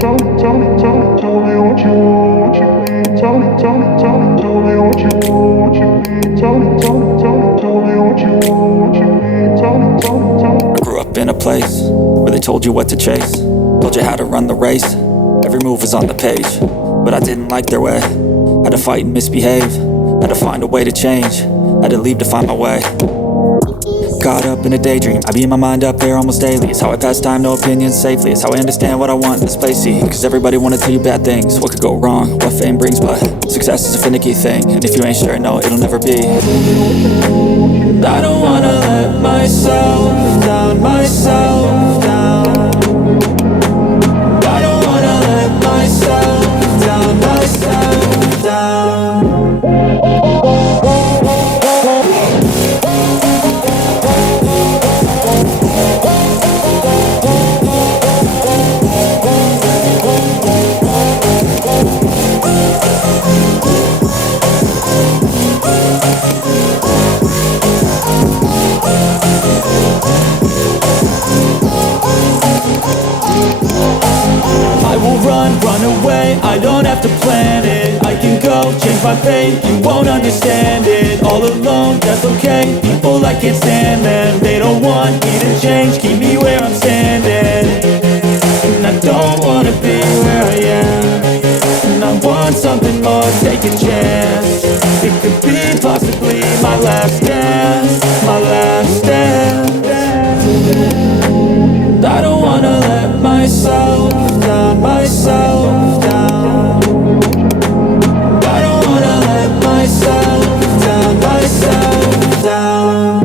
grew up in a place where they told you what to chase, told you how to run the race. Every move was on the page, but I didn't like their way. Had to fight and misbehave, had to find a way to change, had to leave to find my way. Caught up in a daydream, I beat my mind up there almost daily. It's how I pass time, no opinions safely. It's how I understand what I want in this place, see. Cause everybody wanna tell you bad things, what could go wrong, what fame brings. But success is a finicky thing, and if you ain't sure, no, it'll never be. I don't wanna let myself down, myself down. I don't wanna let myself down, myself down. Run away, I don't have to plan it. I can go, change my fate, you won't understand it. All alone, that's okay, people I can't stand them. They don't want me to change, keep me where I'm standing. And I don't wanna be where I am, and I want something more, take a chance. It could be possibly my last dance, my last dance. I don't wanna let myself down, myself down. I don't wanna let myself down, myself down.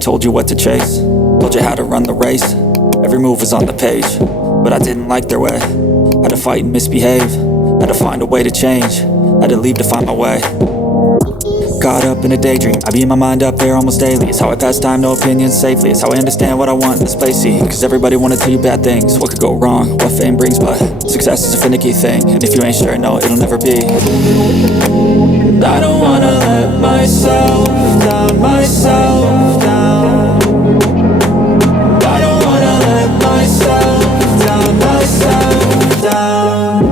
Told you what to chase, told you how to run the race. Every move was on the page, but I didn't like their way. Had to fight and misbehave, had to find a way to change, had to leave to find my way. Caught up in a daydream, I beat my mind up there almost daily. It's how I pass time, no opinions safely. It's how I understand what I want in this place, see. Cause everybody wanna tell you bad things, what could go wrong, what fame brings. But success is a finicky thing, and if you ain't sure, no, it'll never be. I don't wanna let myself down, myself down. I don't wanna let myself down, myself down.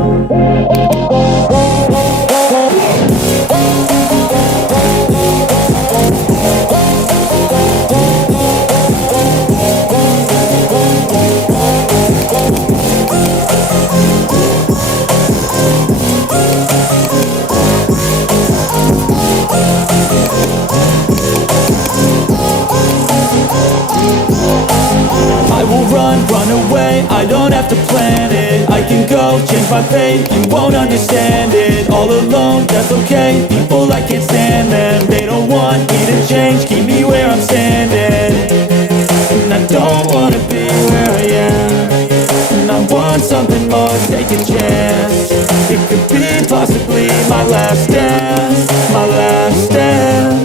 Run away, I don't have to plan it. I can go, change my fate, you won't understand it. All alone, that's okay, people I can't stand them. They don't want me to change, keep me where I'm standing. And I don't wanna be where I am, and I want something more, take a chance. It could be possibly my last dance, my last dance.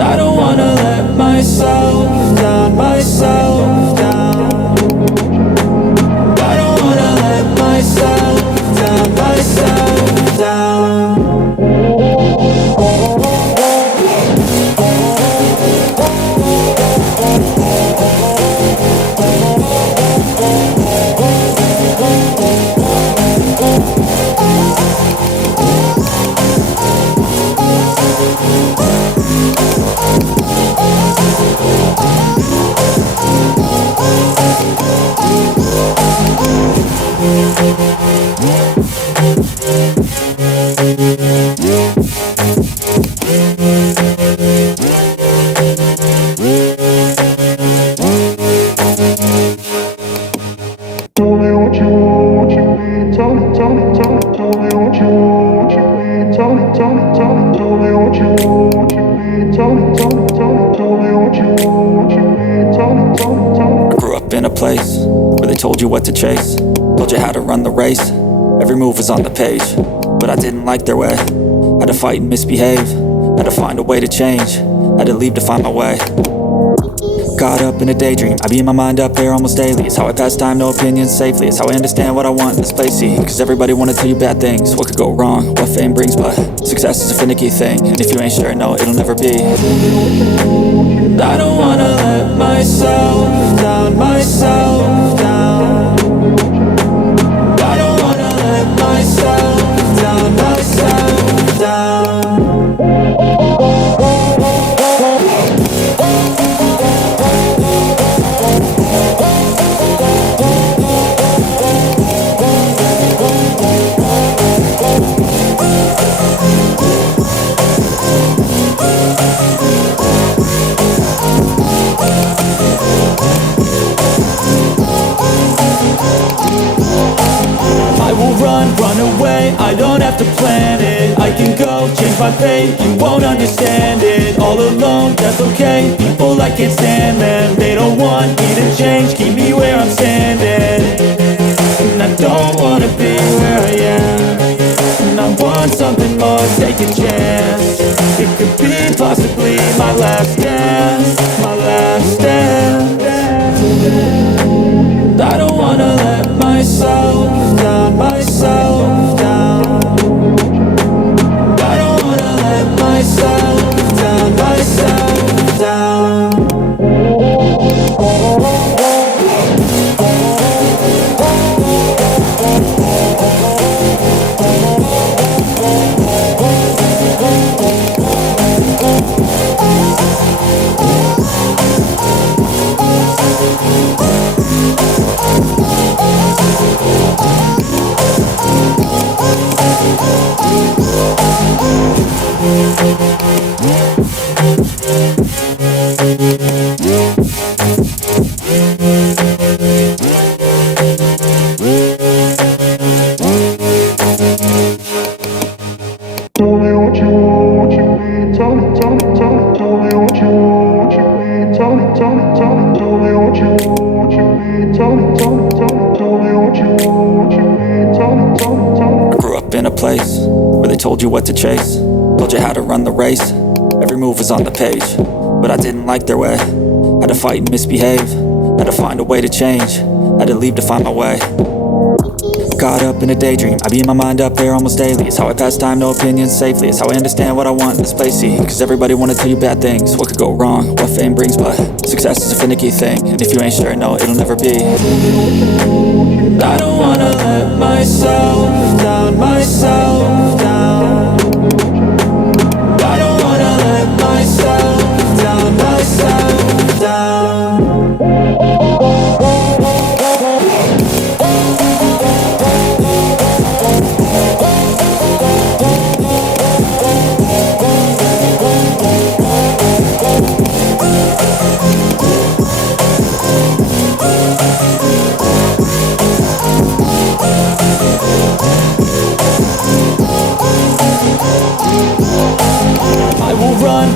I don't wanna let myself down, myself down. I don't wanna let myself down, myself down. tell me what you want, what you need. Tell me what you want, what you need. Tell me. I grew up in a place where they told you what to chase, told you how to run the race. Every move was on the page, but I didn't like their way. Had to fight and misbehave, had to find a way to change, had to leave to find my way. Caught up in a daydream, I be in my mind up there almost daily. It's how I pass time, no opinions safely. It's how I understand what I want in this place, see. Cause everybody wanna tell you bad things, what could go wrong, what fame brings. But success is a finicky thing, and if you ain't sure, no, it'll never be. I don't wanna let myself down, myself down. I don't wanna let myself down, myself down. Run away, I don't have to plan it. I can go, change my fate, you won't understand it. All alone, that's okay, people I can't stand them. They don't want me to change, keep me where I'm standing. And I don't wanna be where I am, and I want something more, take a chance. It could be possibly my last dance, my last dance. I don't wanna let myself down, myself down. I don't wanna let myself down, myself down. Tell me what you want, what you need. Tell me what you want, what you need. Tell me what you want, what you need. Tell me what you want, what you need. Tell me. I grew up in a place where they told you what to chase, told you how to run the race. Every move was on the page, but I didn't like their way. Had to fight and misbehave, had to find a way to change, had to leave to find my way. Caught up in a daydream, I be in my mind up there almost daily. It's how I pass time, no opinions safely. It's how I understand what I want in this place, see. Cause everybody wanna tell you bad things, what could go wrong, what fame brings. But success is a finicky thing, and if you ain't sure, no, it'll never be. I don't wanna let myself down, myself down. I don't wanna let myself down, myself down.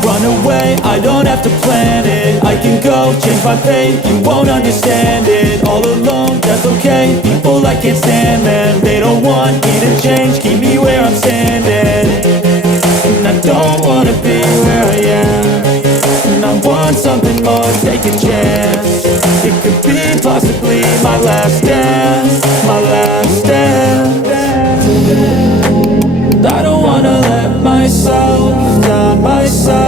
Run away, I don't have to plan it. I can go, change my fate, you won't understand it. All alone, that's okay, people I can't stand them. They don't want me to change, keep me where I'm standing. And I don't wanna be where I am, and I want something more, take a chance. It could be possibly my last dance, my last dance. I don't wanna let myself down, myself